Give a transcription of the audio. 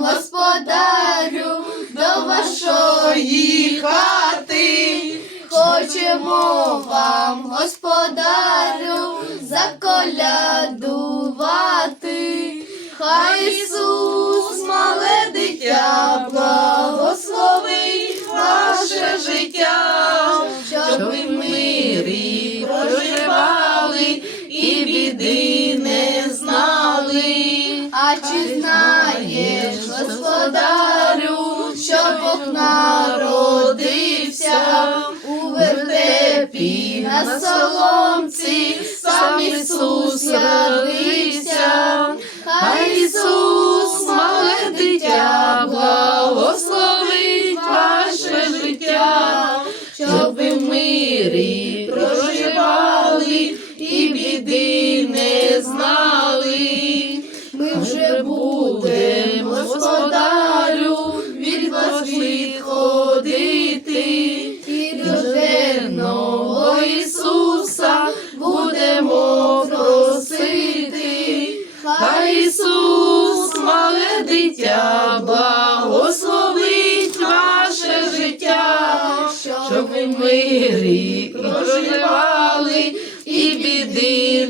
господарю, до вашої хати. Хочемо вам, господарю, заколядувати. Хай Ісус, мале дитя, благословить ваше життя, щоб ви мирі знаєш, господарю, що Бог народився у вертепі на соломці, сам Ісус родився. Хай Ісус, мале дитя, благословить ваше життя, щоб ви в мирі від вас відходити, і рожденого Ісуса будемо просити. Хай Ісус, мале дитя, благословить ваше життя, щоб ви мирі проживали і біди